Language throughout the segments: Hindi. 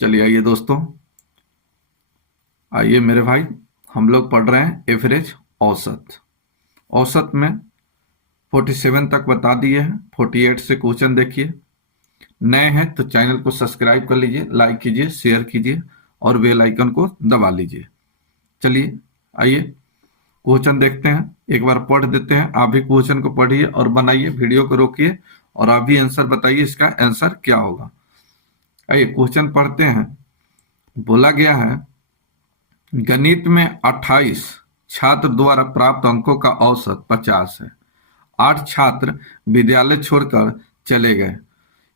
चलिए आइए दोस्तों, आइए मेरे भाई, हम लोग पढ़ रहे हैं एवरेज औसत। औसत में 47 तक बता दिए हैं। 48 से क्वेश्चन देखिए। नए हैं तो चैनल को सब्सक्राइब कर लीजिए, लाइक कीजिए, शेयर कीजिए और बेल आइकन को दबा लीजिए। चलिए आइए क्वेश्चन देखते हैं, एक बार पढ़ देते हैं। आप भी क्वेश्चन को पढ़िए और बनाइए, वीडियो को रोकिए और आप भी आंसर बताइए, इसका आंसर क्या होगा। आइए क्वेश्चन पढ़ते हैं। बोला गया है गणित में 28 छात्र द्वारा प्राप्त अंकों का औसत 50 है। 8 छात्र विद्यालय छोड़कर चले गए।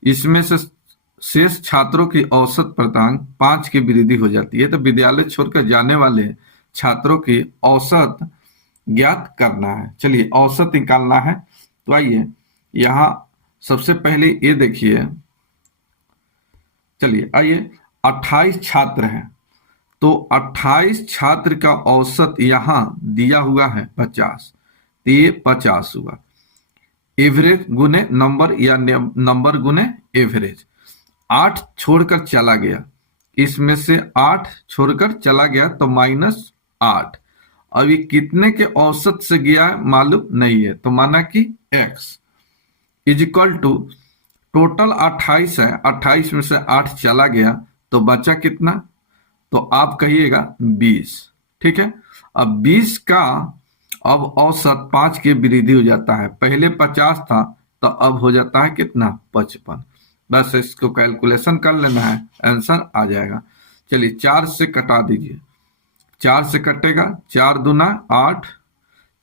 इसमें से शेष छात्रों की औसत प्राप्तांक 5 की वृद्धि हो जाती है। तो विद्यालय छोड़कर जाने वाले छात्रों की औसत ज्ञात करना है। चलिए औसत निकालना है। तो आइए यहाँ सबसे पहले ये देखिए। चलिए आइए 28 छात्र हैं तो 28 छात्र का औसत यहां दिया हुआ है 50, तो ये 50 हुआ। एवरेज गुने नंबर या नंबर गुने एवरेज। 8 छोड़कर चला गया, इसमें से 8 छोड़कर चला गया तो -8। अब ये कितने के औसत से गया मालूम नहीं है, तो माना कि x is equal to total 28 है, 28 में से 8 चला गया तो बचा कितना, तो आप कहिएगा 20। ठीक है। अब 20 का अब औसत 5 की वृद्धि हो जाता है। पहले 50 था तो अब हो जाता है कितना, 55। बस इसको कैलकुलेशन कर लेना है, आंसर आ जाएगा। चलिए 4 से कटा दीजिए। 4 से कटेगा, 4 दूना 8,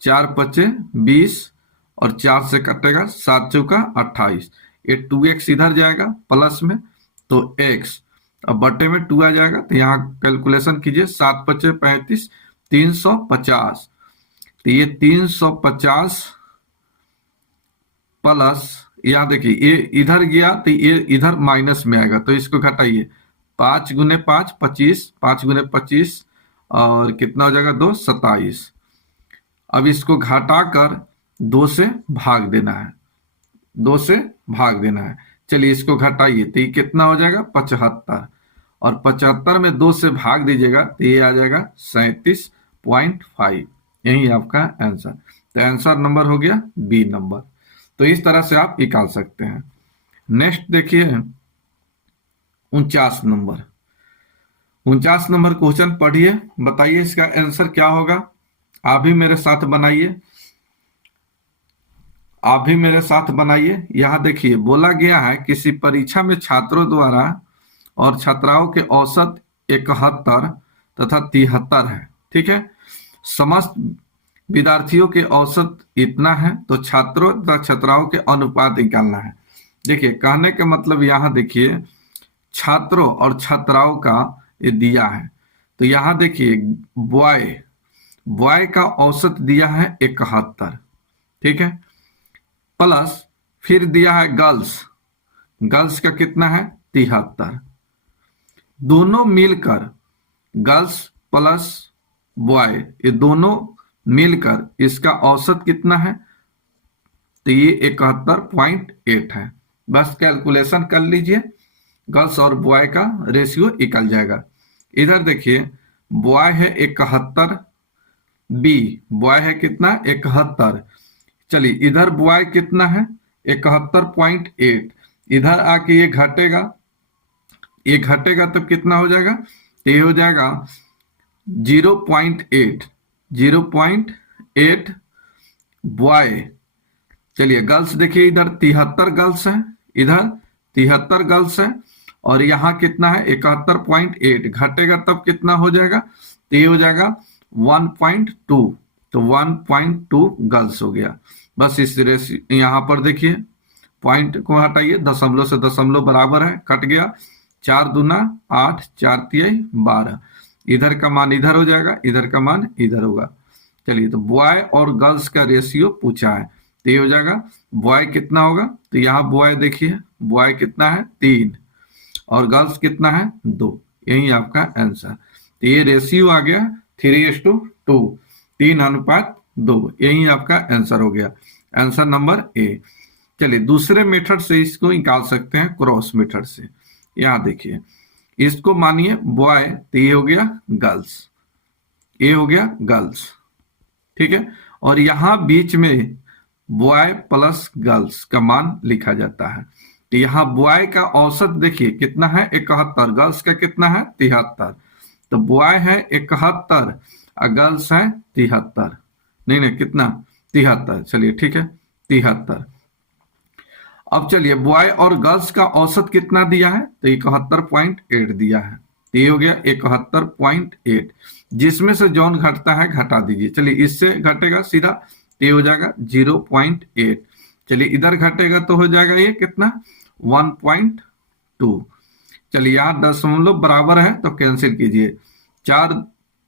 4 पचे 20 और 4 से कटेगा 7 चौका 28। ये 2x इधर जाएगा प्लस में तो x, अब बटे में 2 आ जाएगा। तो यहाँ कैलकुलेशन कीजिए, 7 पचे 35, 350। तो ये 350 प्लस, यहाँ देखिए ये इधर गया तो ये इधर माइनस में आएगा, तो इसको घटाइए। 5 गुने 5 25, 5 गुने 25 और कितना हो जाएगा 2, 27। अब इसको घटाकर 2 से भाग देना है, 2 से भाग देना है। चलिए इसको घटाइए तो ये कितना हो जाएगा 75, और 75 में 2 से भाग दीजिएगा तो ये आ जाएगा 37.5। यही आपका आंसर। तो आंसर नंबर हो गया बी नंबर। तो इस तरह से आप निकाल सकते हैं। नेक्स्ट देखिए 49 नंबर। 49 नंबर क्वेश्चन पढ़िए, बताइए इसका आंसर क्या होगा। आप भी मेरे साथ बनाइए, आप भी मेरे साथ बनाइए। यहां देखिए बोला गया है किसी परीक्षा में छात्रों द्वारा और छात्राओं के औसत 71 तथा 73 है। ठीक है। समस्त विद्यार्थियों के औसत इतना है, तो छात्रों तथा छात्राओं के अनुपात निकालना है। देखिए कहने का मतलब यहाँ देखिए छात्रों और छात्राओं का ये दिया है। तो यहाँ देखिए बॉय का औसत दिया है 71। ठीक है। प्लस फिर दिया है गर्ल्स का कितना है 73। दोनों मिलकर गर्ल्स प्लस बॉय, ये दोनों मिलकर इसका औसत कितना है, तो ये 71.8 है। बस कैलकुलेशन कर लीजिए, गर्ल्स और बॉय का रेशियो निकल जाएगा। इधर देखिए बॉय है 71, बॉय है कितना 71। चलिए इधर बॉय कितना है 71.8, इधर आके ये घटेगा, ये घटेगा तब कितना हो जाएगा, ये हो जाएगा 0.8 बॉय। चलिए गर्ल्स देखिए इधर 73 गर्ल्स है, इधर 73 गर्ल्स है, और यहाँ कितना है 71.8, घटेगा तब कितना हो जाएगा, तो ये हो जाएगा 1.2, तो 1.2 गर्ल्स हो गया। बस इस रेशियो यहाँ पर देखिए पॉइंट को हटाइए, दशमलव से दशमलव बराबर है, कट गया। 4 दूना 8, 4 तिहाई 12, इधर का मान इधर हो जाएगा, इधर का मान इधर होगा। चलिए तो बॉय और गर्ल्स का रेशियो पूछा है, तो ये हो जाएगा बॉय कितना होगा, तो यहाँ बॉय देखिए बॉय कितना है 3 और गर्ल्स कितना है 2। यही आपका आंसर। तो ये रेशियो आ गया 3:2, 3:2। यही आपका आंसर हो गया, आंसर नंबर ए। चलिए दूसरे मेथड से इसको निकाल सकते हैं, क्रॉस मेथड से। यहाँ देखिए इसको मानिए बॉय, तो ये हो गया गर्ल्स, ये हो गया गर्ल्स, ठीक है। और यहां बीच में बॉय प्लस गर्ल्स का मान लिखा जाता है। तो यहाँ बॉय का औसत देखिए कितना है 71, गर्ल्स का कितना है 73। तो बॉय है 71 और गर्ल्स है 73, नहीं नहीं कितना 73, चलिए ठीक है 73। अब चलिए बॉय और गर्ल्स का औसत कितना दिया है, तो 71.8 दिया है, तो ये हो गया 71.8, जिसमें से जौन घटता है घटा दीजिए। चलिए इससे घटेगा सीधा, तो ये हो जाएगा 0.8। चलिए इधर घटेगा तो हो जाएगा ये कितना 1.2। चलिए यहाँ दशमलव बराबर है तो कैंसिल कीजिए, 4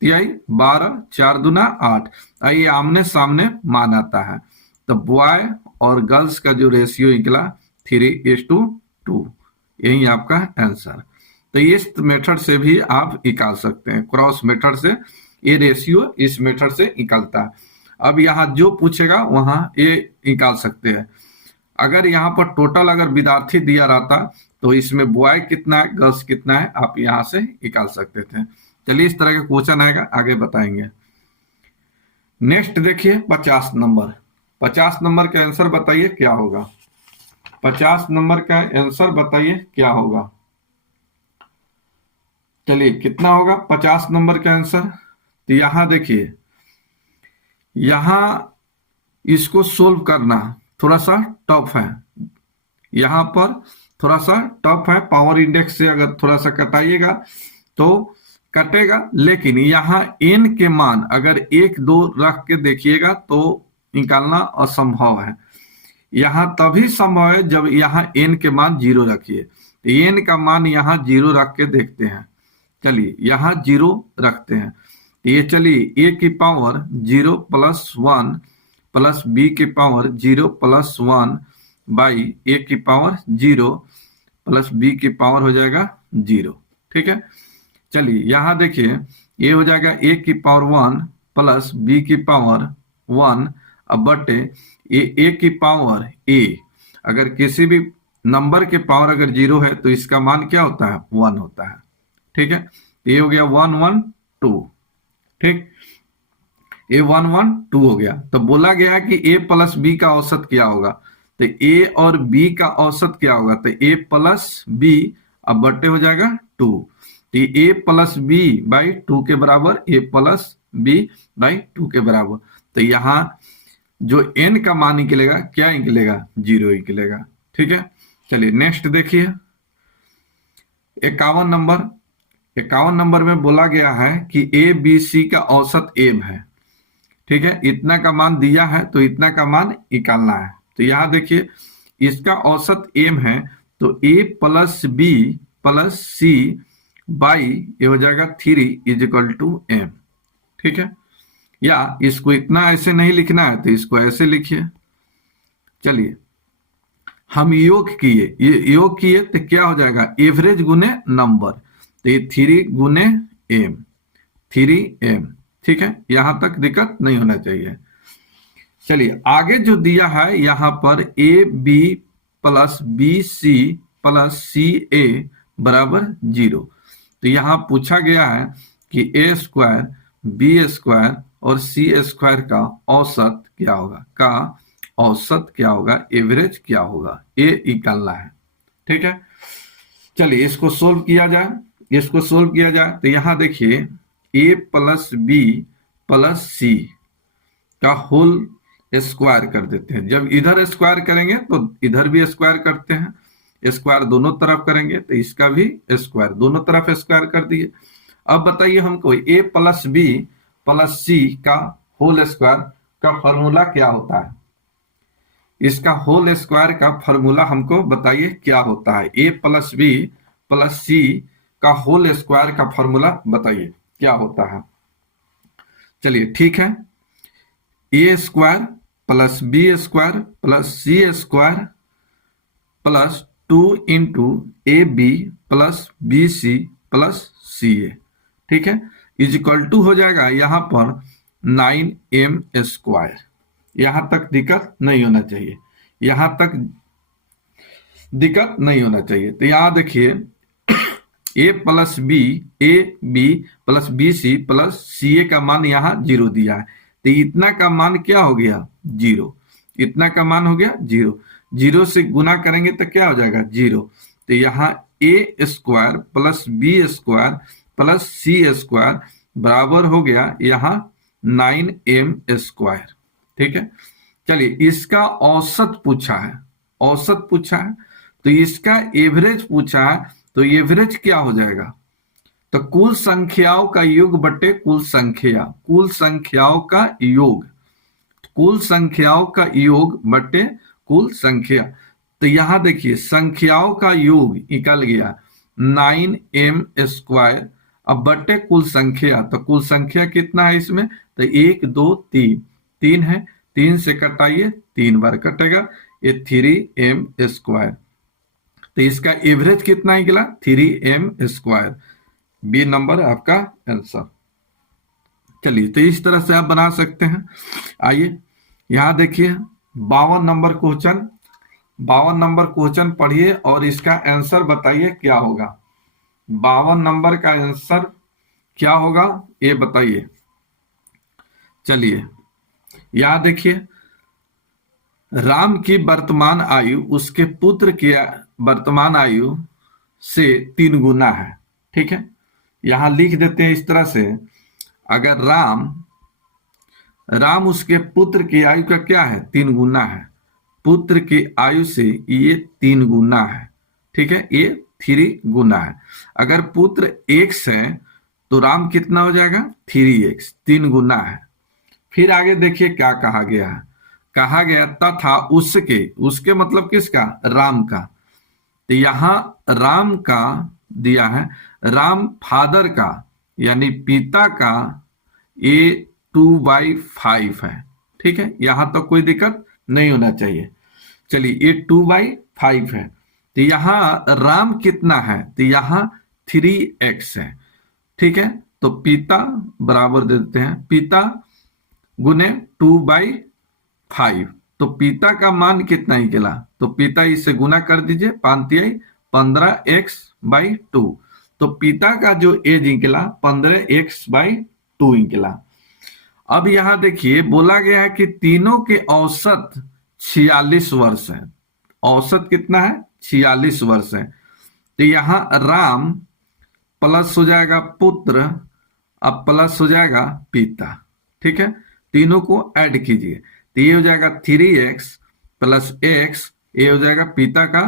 तिहाई 12, 4 दूना 8, आइए आमने सामने मान आता है। तो बॉय और गर्ल्स का जो रेशियो निकला 3:2, यही आपका आंसर। तो इस मेथड से भी आप निकाल सकते हैं, क्रॉस मेथड से ये रेशियो इस मेथड से निकलता है। अब यहाँ जो पूछेगा वहां ये निकाल सकते हैं। अगर यहाँ पर टोटल अगर विद्यार्थी दिया रहता तो इसमें बॉय कितना है गर्ल्स कितना है आप यहाँ से निकाल सकते थे। चलिए इस तरह का क्वेश्चन आएगा, आगे बताएंगे। नेक्स्ट देखिए 50 नंबर। 50 नंबर का आंसर बताइए क्या होगा। 50 नंबर का आंसर बताइए क्या होगा। चलिए कितना होगा 50 नंबर का आंसर। तो यहां देखिए, यहां इसको सोल्व करना थोड़ा सा टफ है, यहां पर थोड़ा सा टफ है। पावर इंडेक्स से अगर थोड़ा सा कटाइएगा तो कटेगा, लेकिन यहाँ n के मान अगर 1 2 रख के देखिएगा तो निकालना असंभव है। यहाँ तभी संभव है जब यहाँ n के मान 0 रखिए। तो n का मान यहाँ 0 रख के देखते हैं। चलिए यहाँ 0 रखते हैं, ये चलिए a की पावर 0 प्लस 1 प्लस b की पावर 0 प्लस 1 बाई a की पावर 0 प्लस b की पावर हो जाएगा 0, ठीक है। चलिए यहाँ देखिए ये हो जाएगा a की पावर 1 प्लस b की पावर 1 अब बटे ये a की पावर a। अगर किसी भी नंबर के पावर अगर 0 है तो इसका मान क्या होता है 1 होता है, ठीक है। ये हो गया 1 1 2, ठीक, ये 1 1 2 हो गया। तो बोला गया है कि a प्लस b का औसत क्या होगा, तो a और b का औसत क्या होगा, तो a प्लस b अब बटे हो जाएगा 2, तो a प्लस b बाई 2 के बराबर, a प्लस b बाई 2 के बराबर। तो यहाँ जो n का मान निकलेगा क्या निकलेगा 0 निकलेगा, ठीक है। चलिए नेक्स्ट देखिए 51 नंबर। 51 नंबर में बोला गया है कि a b c का औसत m है, ठीक है। इतना का मान दिया है तो इतना का मान निकालना है। तो यहाँ देखिए इसका औसत m है, तो a plus b plus c by ये हो जाएगा 3 इज इक्वल टू m, ठीक है। या इसको इतना ऐसे नहीं लिखना है तो इसको ऐसे लिखिए। चलिए हम योग किए, ये योग किए तो क्या हो जाएगा एवरेज गुने नंबर, तो ये 3 गुने m, 3m, ठीक है। यहां तक दिक्कत नहीं होना चाहिए। चलिए आगे जो दिया है यहां पर A B plus B C plus C A बराबर 0। तो यहां पूछा गया है कि ए स्क्वायर बी स्क्वायर और सी स्क्वायर का औसत क्या होगा, औसत क्या होगा, एवरेज क्या होगा, ये निकालना है, ठीक है। चलिए इसको सोल्व किया जाए, इसको सोल्व किया जाए तो यहां देखिए a प्लस बी प्लस सी का होल स्क्वायर कर देते हैं। जब इधर स्क्वायर करेंगे तो इधर भी स्क्वायर करते हैं, स्क्वायर दोनों तरफ करेंगे तो इसका भी स्क्वायर दोनों तरफ स्क्वायर कर दिए। अब बताइए हमको a प्लस बी प्लस सी का होल स्क्वायर का फॉर्मूला क्या होता है, इसका होल स्क्वायर का फॉर्मूला हमको बताइए क्या होता है। a प्लस बी प्लस सी का होल स्क्वायर का फॉर्मूला बताइए क्या होता है। चलिए ठीक है, A square plus B square plus C square plus 2 into A B plus B C plus C A, ठीक है, इज इक्वल टू हो जाएगा यहाँ पर 9m स्क्वायर। यहां तक दिक्कत नहीं होना चाहिए, यहां तक दिक्कत नहीं होना चाहिए। तो यहां देखिए A plus B, A B plus B C plus C A का मान यहाँ 0 दिया है, तो इतना का मान क्या हो गया 0, इतना का मान हो गया 0, 0 से गुना करेंगे तो क्या हो जाएगा 0, तो यहाँ A square plus B square plus C square बराबर हो गया यहाँ 9m स्क्वायर। ठीक है, चलिए इसका औसत पूछा है, औसत पूछा है, तो इसका एवरेज पूछा है, तो एवरेज क्या हो जाएगा, तो कुल संख्याओं का योग बटे कुल संख्या, कुल संख्याओं का योग, कुल संख्याओं का योग बटे कुल संख्या। तो यहां देखिए संख्याओं का योग निकल गया 9m स्क्वायर, अब बटे कुल संख्या, तो कुल संख्या कितना है इसमें, तो 1 2 3, 3 है, 3 से कटाइए 3 बार कटेगा, ये 3m स्क्वायर, तो इसका एवरेज कितना निकला 3m स्क्वायर। बी नंबर आपका आंसर। चलिए तो इस तरह से आप बना सकते हैं। आइए यहां देखिए 52 नंबर क्वेश्चन, 52 नंबर क्वेश्चन पढ़िए और इसका आंसर बताइए क्या होगा। 52 नंबर का आंसर क्या होगा ये बताइए। चलिए यहां देखिए राम की वर्तमान आयु उसके पुत्र की वर्तमान आयु से 3 गुना है। ठीक है, यहां लिख देते हैं इस तरह से, अगर राम उसके पुत्र की आयु का क्या है 3 गुना है, पुत्र की आयु से ये 3 गुना है। ठीक है, ये 3 गुना है। अगर पुत्र x है तो राम कितना हो जाएगा 3x, 3 गुना है। फिर आगे देखिए क्या कहा गया है, कहा गया तथा उसके, उसके मतलब किसका, राम का, तो यहां राम का दिया है, राम फादर का यानी पिता का ये 2/5 है। ठीक है, यहां तो कोई दिक्कत नहीं होना चाहिए। चलिए ये 2/5 है, तो यहां राम कितना है, तो यहां 3x है। ठीक है, तो पिता बराबर दे देते हैं, पिता गुने 2/5, तो पिता का मान कितना निकला, तो पिता इससे गुना कर दीजिए, 5 15x/2, तो पिता का जो एज निकला 15x/2 निकला। अब यहां देखिए बोला गया है कि तीनों के औसत 46 वर्ष है, औसत कितना है 46 वर्ष है, तो यहां राम प्लस हो जाएगा पुत्र, अब प्लस हो जाएगा पिता। ठीक है, तीनों को ऐड कीजिए, तो ये हो जाएगा 3x प्लस x, ये हो जाएगा पिता का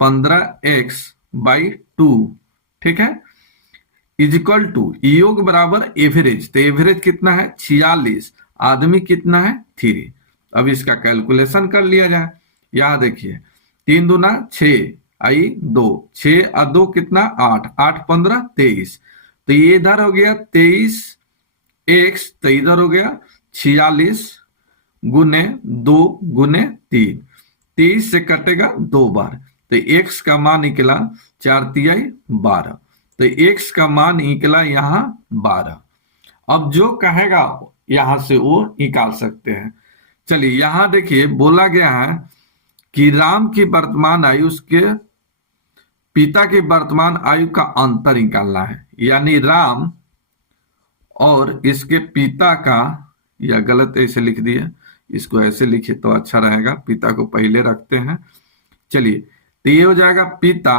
15x/2। ठीक है, इजिकल टू योग बराबर एवरेज, तो एवरेज कितना है 46, आदमी कितना है 3। अब इसका कैलकुलेशन कर लिया जाए। यहां देखिए 3 दूना 6 आई 2, 6 और 2 कितना 8, 8 15 23, तो ये इधर हो गया 23x, तो इधर हो गया 46 गुने 2 गुने 3, 23 से कटेगा 2 बार, तो x का मान निकला 4 तिहाई 12, तो x का मान निकला यहाँ 12। अब जो कहेगा यहां से वो निकाल सकते हैं। चलिए यहां देखिए बोला गया है कि राम की वर्तमान आयु उसके पिता की वर्तमान आयु का अंतर निकालना है, यानी राम और इसके पिता का, या गलत ऐसे लिख दिए, इसको ऐसे लिखे तो अच्छा रहेगा, पिता को पहले रखते हैं। चलिए तो ये हो जाएगा पिता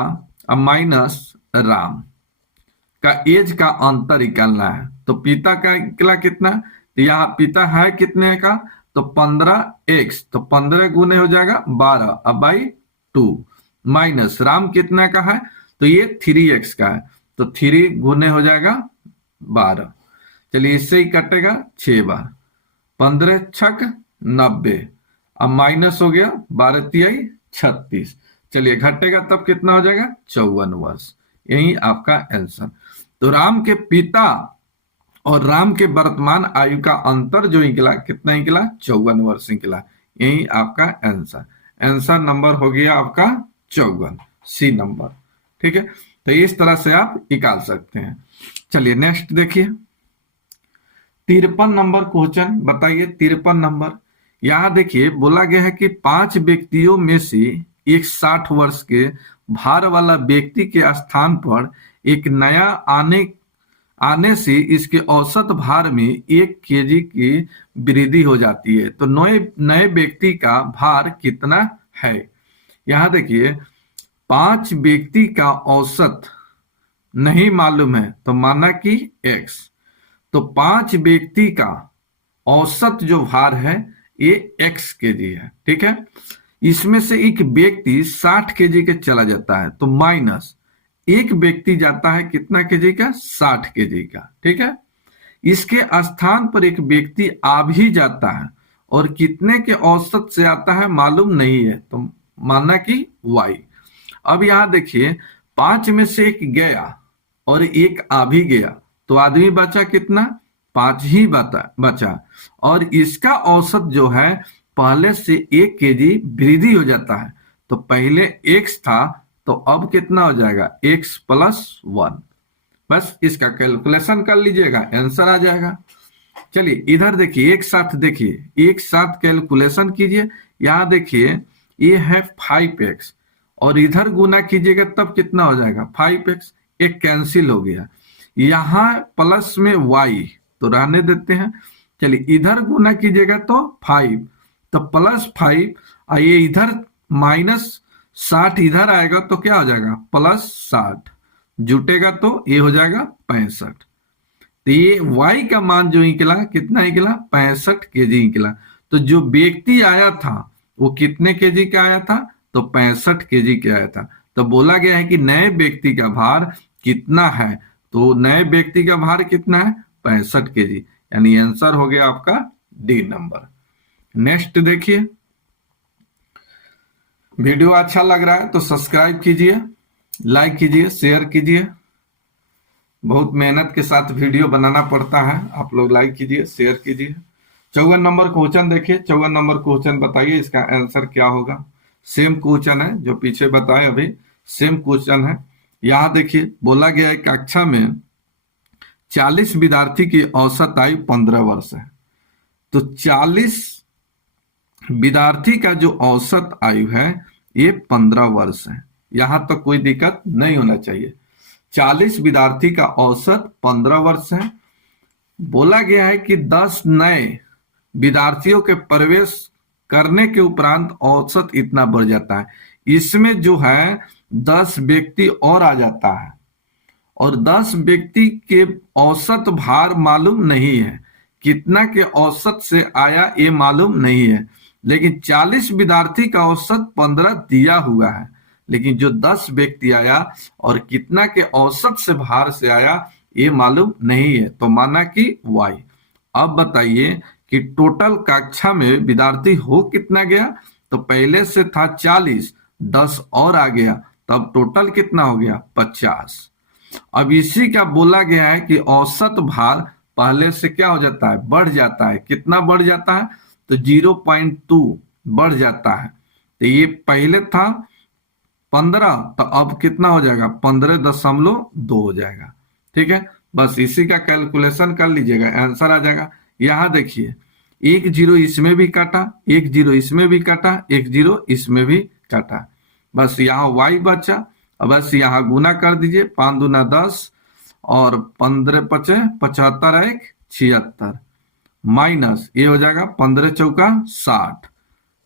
अब माइनस राम का एज का अंतर निकालना है, तो पिता का निकला कितना, तो यहाँ पिता है कितने का, तो 15x, तो 15 गुने हो जाएगा 12 अब 2, माइनस राम कितना का है, तो ये 3x का है, तो 3 गुने हो जाएगा 12। चलिए इससे ही कटेगा 6 बार, 15 छक 90, अब माइनस हो गया 12 तिहाई 36, चलिए घटेगा तब कितना हो जाएगा 54 वर्ष। यही आपका आंसर। तो राम के पिता और राम के वर्तमान आयु का अंतर जो निकला कितना निकला 54 वर्ष निकला। यही आपका आंसर, आंसर नंबर हो गया आपका 54, सी नंबर। ठीक है, तो इस तरह से आप निकाल सकते हैं। चलिए नेक्स्ट देखिए 53 नंबर क्वेश्चन, बताइए 53 नंबर। यहां देखिए बोला गया है कि 5 व्यक्तियों में से एक 60 वर्ष के भार वाला व्यक्ति के स्थान पर एक नया आने से इसके औसत भार में 1 kg की वृद्धि हो जाती है। तो नए नए व्यक्ति का भार कितना है? यहां देखिए 5 व्यक्ति का औसत नहीं मालूम है तो माना कि x। तो 5 व्यक्ति का औसत जो भार है ये x kg है, ठीक है। इसमें से एक व्यक्ति 60 kg के चला जाता है तो माइनस एक व्यक्ति जाता है कितना kg का? 60 kg का, ठीक है। इसके स्थान पर एक व्यक्ति आ भी जाता है और कितने के औसत से आता है मालूम नहीं है तो माना कि y। अब यहां देखिए 5 में से एक गया और एक आ भी गया तो आदमी बचा कितना? 5 ही बचा और इसका औसत जो है पहले से 1 kg वृद्धि हो जाता है। तो पहले x था तो अब कितना हो जाएगा? x + 1। बस इसका कैलकुलेशन कर लीजिएगा, आंसर आ जाएगा। चलिए इधर देखिए, एक साथ कैलकुलेशन कीजिए। यहां देखिए ये है 5x और इधर गुना कीजिएगा तब कितना हो जाएगा? 5x। एक कैंसिल हो गया, यहां प्लस में y तो रहने देते हैं। चलिए इधर गुना कीजिएगा तो 5 तो +5 और ये इधर -60 इधर आएगा तो क्या हो जाएगा? +60 जुटेगा तो ये हो जाएगा 65। तो ये y का मान जो निकला कितना निकला? 65 kg निकला। तो जो व्यक्ति आया था वो कितने kg का आया था? तो 65 kg का आया था। तो बोला गया है कि नए व्यक्ति का भार कितना है? तो नए व्यक्ति का भार कितना है? 65 kg, यानी आंसर हो गया आपका डी नंबर। नेक्स्ट देखिए, वीडियो अच्छा लग रहा है तो सब्सक्राइब कीजिए, लाइक कीजिए, शेयर कीजिए। बहुत मेहनत के साथ वीडियो बनाना पड़ता है, आप लोग लाइक कीजिए, शेयर कीजिए। 54 नंबर क्वेश्चन देखिए। 54 नंबर क्वेश्चन बताइए इसका आंसर क्या होगा। सेम क्वेश्चन है जो पीछे बताए, अभी सेम क्वेश्चन है। यहां देखिए बोला गया है कक्षा में 40 विद्यार्थी की औसत आयु 15 वर्ष है। तो 40 विद्यार्थी का जो औसत आयु है ये 15 वर्ष है। यहां तक कोई दिक्कत नहीं होना चाहिए। 40 विद्यार्थी का औसत 15 वर्ष है। बोला गया है कि 10 नए विद्यार्थियों के प्रवेश करने के उपरांत औसत इतना बढ़ जाता है। इसमें जो है 10 व्यक्ति और आ जाता है और 10 व्यक्ति के औसत भार मालूम नहीं है, कितना के औसत से आया ये मालूम नहीं है। लेकिन 40 विद्यार्थी का औसत 15 दिया हुआ है, लेकिन जो 10 व्यक्ति आया और कितना के औसत से भार से आया ये मालूम नहीं है तो माना कि y। अब बताइए कि टोटल कक्षा में विद्यार्थी हो कितना गया? तो पहले से था 40, 10 और आ गया तब टोटल कितना हो गया? 50। अब इसी का बोला गया है कि औसत भार पहले से क्या हो जाता है? बढ़ जाता है। कितना बढ़ जाता है? तो 0.2 बढ़ जाता है। तो ये पहले था 15 तो अब कितना हो जाएगा? 15.2 हो जाएगा, ठीक है। बस इसी का कैलकुलेशन कर लीजिएगा, आंसर आ जाएगा। यहां देखिए 1 0 इसमें भी काटा, 1 0 इसमें भी काटा, 1 0 इसमें भी काटा। बस यहाँ y बचा। अब बस यहाँ गुना कर दीजिए, 5 दूना 10 और 15 पचे 75 1 76 माइनस ये हो जाएगा 15 चौका 60।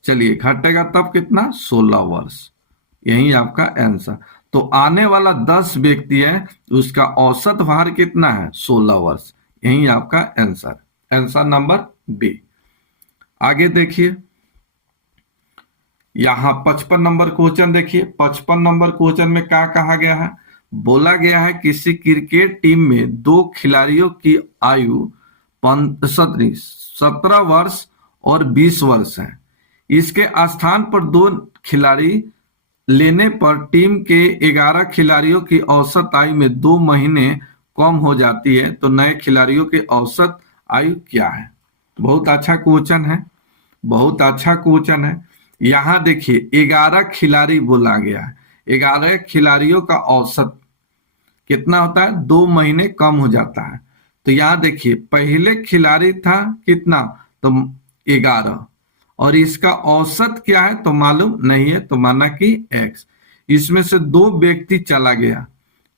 चलिए घटेगा तब कितना? 16 वर्ष। यही आपका आंसर। तो आने वाला 10 व्यक्ति है उसका औसत भार कितना है? 16 वर्ष। यही आपका आंसर, आंसर नंबर बी। आगे देखिए यहां 55 नंबर क्वेश्चन देखिए। 55 नंबर क्वेश्चन में क्या कहा गया है? बोला गया है किसी क्रिकेट टीम में 2 खिलाड़ियों की आयु 17 वर्ष और 20 वर्ष है। इसके स्थान पर 2 खिलाड़ी लेने पर टीम के 11 खिलाड़ियों की औसत आयु में 2 महीने कम हो जाती है। तो नए खिलाड़ियों की औसत आयु क्या है? बहुत अच्छा क्वेश्चन है, बहुत अच्छा क्वेश्चन है। यहां देखिए 11 खिलाड़ी बोला गया है। 11 खिलाड़ियों का औसत कितना होता है? 2 महीने कम हो जाता है। तो यहां देखिए पहले खिलाड़ी था कितना? तो 11 और इसका औसत क्या है तो मालूम नहीं है तो माना कि x। इसमें से 2 व्यक्ति चला गया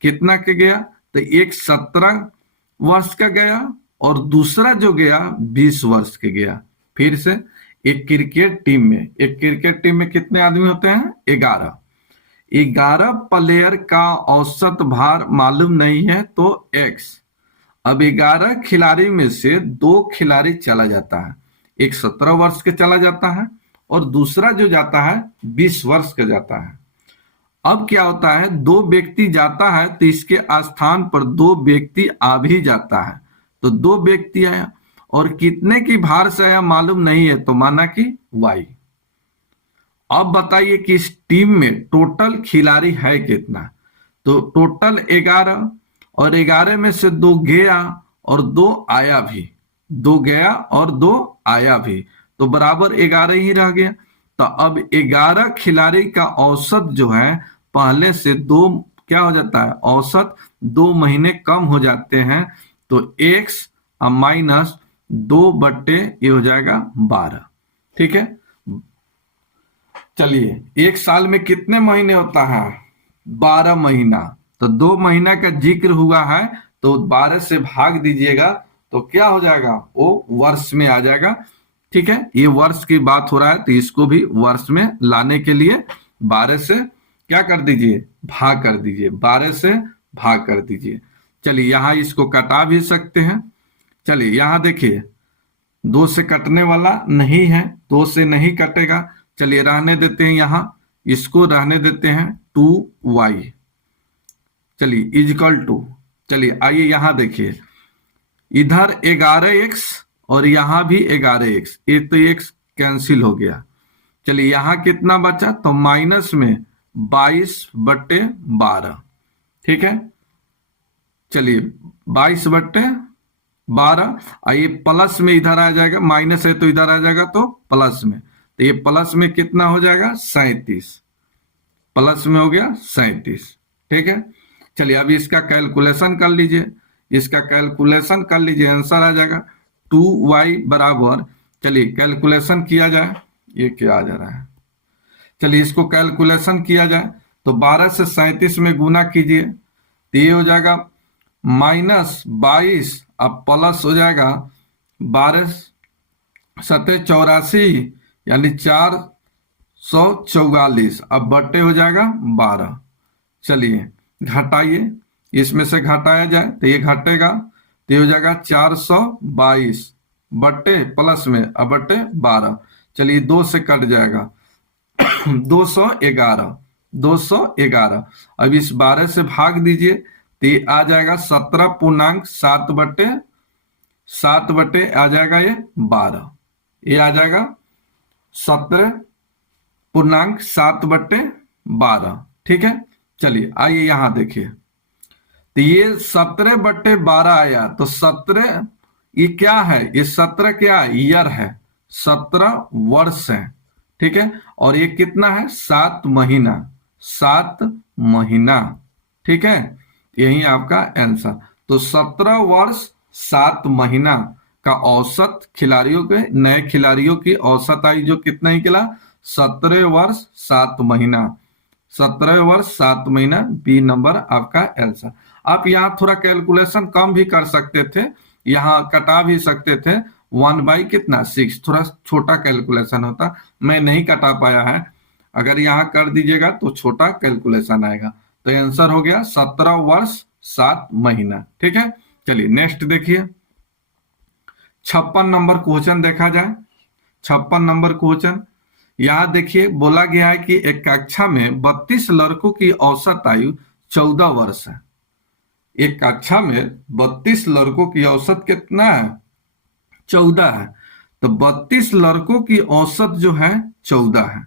कितना के गया, तो एक 17 वर्ष का गया और दूसरा जो गया 20 वर्ष के गया। फिर से एक क्रिकेट टीम में कितने आदमी होते हैं, 11। 11 प्लेयर का औसत भार मालूम नहीं है तो x। अब 11 खिलाड़ी में से 2 खिलाड़ी चला जाता है, एक 17 वर्ष के चला जाता है और दूसरा जो जाता है 20 वर्ष का जाता है। अब क्या होता है, 2 व्यक्ति जाता है तो इसके स्थान पर 2 व्यक्ति आ भी जाता है, तो 2 व्यक्ति आया और कितने की भार से आया मालूम नहीं है, तो माना कि y। अब बताइए कि इस टीम में टोटल खिलाड़ी है कितना, तो टोटल 11 और 11 में से 2 गया और 2 आया भी, 2 गया और 2 आया भी, तो बराबर 11 ही रह गया। तो अब 11 खिलाड़ी का औसत जो है पहले से 2 क्या हो जाता है, औसत 2 महीने कम हो जाते हैं, तो x माइनस 2 बट्टे ये हो जाएगा 12। ठीक है, चलिए एक साल में कितने महीने होता है, 12 महीना, तो 2 महीना का जिक्र हुआ है तो 12 से भाग दीजिएगा तो क्या हो जाएगा, वो वर्ष में आ जाएगा। ठीक है, ये वर्ष की बात हो रहा है तो इसको भी वर्ष में लाने के लिए 12 से क्या कर दीजिए, भाग कर दीजिए, 12 से भाग कर दीजिए। चलिए यहां इसको कटा भी सकते हैं। चलिए यहां देखिए 2 से कटने वाला नहीं है, 2 से नहीं कटेगा, चलिए रहने देते हैं, यहां इसको रहने देते हैं 2y। चलिए इजकल टू, चलिए आइए यहां देखिए इधर 11x और यहां भी 11x, ये तो x कैंसिल हो गया। चलिए यहां कितना बचा, तो माइनस में 22/12। ठीक है, चलिए 22/12, ये प्लस में इधर आ जाएगा, माइनस है तो इधर आ जाएगा तो प्लस में, तो ये प्लस में कितना हो जाएगा 37, प्लस में हो गया 37। ठीक है, चलिए अभी इसका कैलकुलेशन कर लीजिए, इसका कैलकुलेशन कर लीजिए, आंसर आ जाएगा 2y बराबर, चलिए कैलकुलेशन किया जाए, ये क्या आ जा रहा है, चलिए इसको कैलकुलेशन किया जाए तो 12 से 37 में गुना कीजिए तो ये हो जाएगा -22, अब प्लस हो जाएगा 12 7 84 यानी 444, अब बट्टे हो जाएगा 12। चलिए घटाइए, इसमें से घटाया जाए तो ये घटेगा तो ये हो जाएगा 422 बट्टे प्लस में अब बट्टे 12, चलिए 2 से कट जाएगा 211। अब इस 12 से भाग दीजिए तो ये आ जाएगा 17.7 बट्टे आ जाएगा ये 12, ये आ जाएगा 17.7/12। ठीक है, चलिए आइए यहां देखिए तो ये 17/12 आया, तो 17 ये क्या है, ये 17 क्या ईयर है, 17 वर्ष है। ठीक है, और ये कितना है 7 महीना, 7 महीना। ठीक है, यही आपका आंसर, तो 17 वर्ष 7 महीना का औसत खिलाड़ियों के, नए खिलाड़ियों की औसत आई जो कितना निकला, 17 वर्ष 7 महीना, 17 वर्ष 7 महीना, बी नंबर आपका आंसर। आप यहाँ थोड़ा कैलकुलेशन कम भी कर सकते थे, यहाँ कटा भी सकते थे, 1/6, थोड़ा छोटा कैलकुलेशन होता, मैं नहीं कटा पाया है, अगर यहाँ कर दीजिएगा तो छोटा कैलकुलेशन आएगा, तो आंसर हो गया 17 वर्ष 7 महीना। ठीक है, चलिए नेक्स्ट देखिए 56 नंबर क्वेश्चन देखा जाए। 56 नंबर क्वेश्चन यहाँ देखिए बोला गया है कि एक कक्षा में 32 लड़कों की औसत आयु 14 वर्ष है। एक कक्षा में 32 लड़कों की औसत कितना है, 14 है, तो 32 लड़कों की औसत जो है 14 है।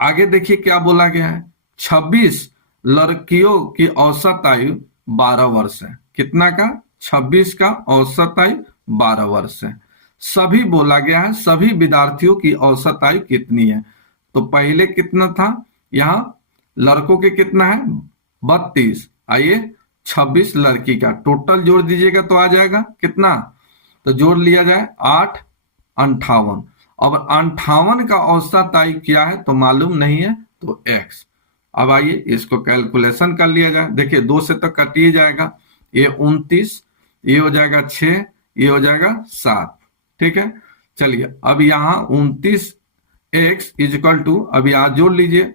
आगे देखिए क्या बोला गया है, 26 लड़कियों की औसत आयु 12 वर्ष है। कितना का, 26 का औसत आयु 12 वर्ष है। सभी बोला गया है सभी विद्यार्थियों की औसत आयु कितनी है, तो पहले कितना था, यहाँ लड़कों के कितना है 32, आइए 26 लड़की का टोटल जोड़ दीजिएगा तो आ जाएगा कितना, तो जोड़ लिया जाए 8 58, अब 58 का औसत आयु क्या है तो मालूम नहीं है तो x, अब आइए इसको कैलकुलेशन कर लिया जाए। देखिए 2 से तो कट ही जाएगा, ये 29, ये हो जाएगा 6, ये हो जाएगा 7। ठीक है, चलिए अब यहाँ 29x इजिकल टू, अब यहाँ जोड़ लीजिए,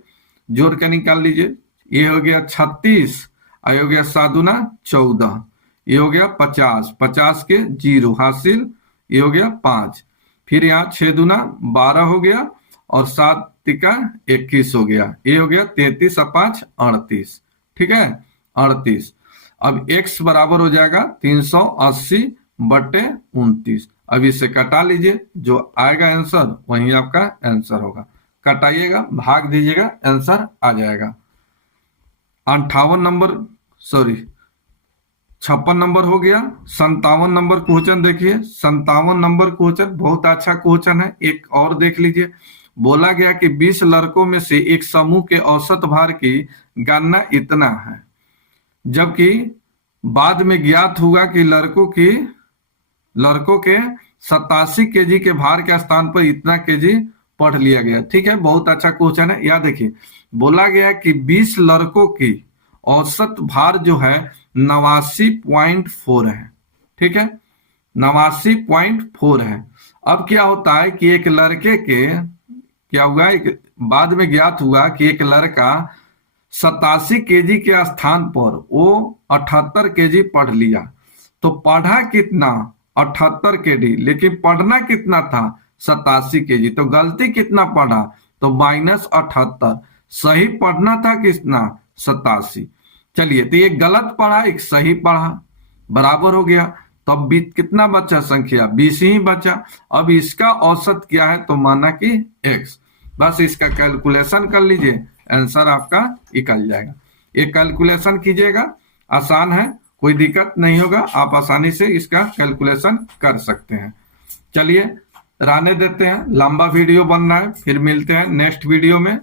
जोड़ के निकाल लीजिए। ये हो गया 36, ये हो गया 7 दूना 14, ये हो गया 50, 50 के 0 हासिल, ये हो गया 5, फिर यहाँ 6 दूना 12 हो गया और 7 तिका 21 हो गया, ये हो गया 33 और 5 38। ठीक है, 38। अब x बराबर हो जाएगा 380 बटे 29। अब इसे कटा लीजिए, जो आएगा आंसर वही आपका आंसर होगा। कटाइएगा, भाग दीजिएगा, आंसर आ जाएगा। 58 नंबर, सॉरी 56 नंबर हो गया। 57 नंबर क्वेश्चन देखिए, 57 नंबर क्वेश्चन बहुत अच्छा क्वेश्चन है। एक और देख लीजिए, बोला गया कि 20 लड़कों में से एक समूह के औसत भार की गणना इतना है, जबकि बाद में ज्ञात हुआ कि लड़कों के 87 केजी के भार के स्थान पर इतना केजी पढ़ लिया गया। ठीक है, बहुत अच्छा क्वेश्चन है। यह देखिए, बोला गया कि 20 लड़कों की औसत भार जो है 89.4 है। ठीक है, 89.4 है। अब क्या होता है कि एक लड़के के क्या हुआ, एक बाद में ज्ञात हुआ कि एक लड़का 87 केजी के स्थान पर वो 78 केजी पढ़ लिया। तो पढ़ा कितना 78 केजी, लेकिन पढ़ना कितना था 87 केजी। तो गलती कितना पढ़ा, तो -78। सही पढ़ना था कितना 87। चलिए, तो ये गलत पढ़ा, एक सही पढ़ा, बराबर हो गया। तो अब कितना बचा संख्या, 20 ही बचा। अब इसका औसत क्या है, तो माना कि x। बस इसका कैलकुलेशन कर लीजिए, आंसर आपका निकल जाएगा। ये कैलकुलेशन कीजिएगा, आसान है, कोई दिक्कत नहीं होगा, आप आसानी से इसका कैलकुलेशन कर सकते हैं। चलिए रहने देते हैं, लंबा वीडियो बन रहा है, फिर मिलते हैं नेक्स्ट वीडियो में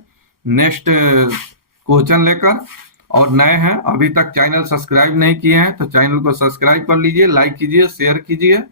नेक्स्ट क्वेश्चन लेकर। और नए हैं, अभी तक चैनल सब्सक्राइब नहीं किए हैं तो चैनल को सब्सक्राइब कर लीजिए, लाइक कीजिए, शेयर कीजिए।